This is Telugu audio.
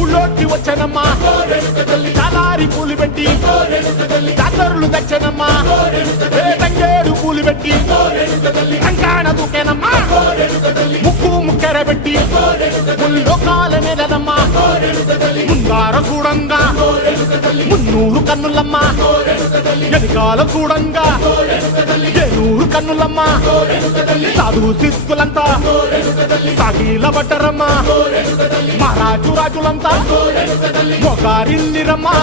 ఊళ్ళోకి వచ్చానమ్మా చాలారి పూలు పెట్టి జాతరులు తెచ్చానమ్మా తంగేడు పూలు పెట్టి కంకాణ దూకేనమ్మా ముక్కు ముక్కెర పెట్టి ముల్లోకాల నెలనమ్మా ముందార చూడంగా మున్నూరు కన్నులమ్మా ఎనకాల చూడంగా ఏనూరు కన్నులమ్మా సాధు శిస్తులంతా సాగిల పడ్డరమ్మా మహారాజు రాజులంతా మొగారిల్లిరమ్మా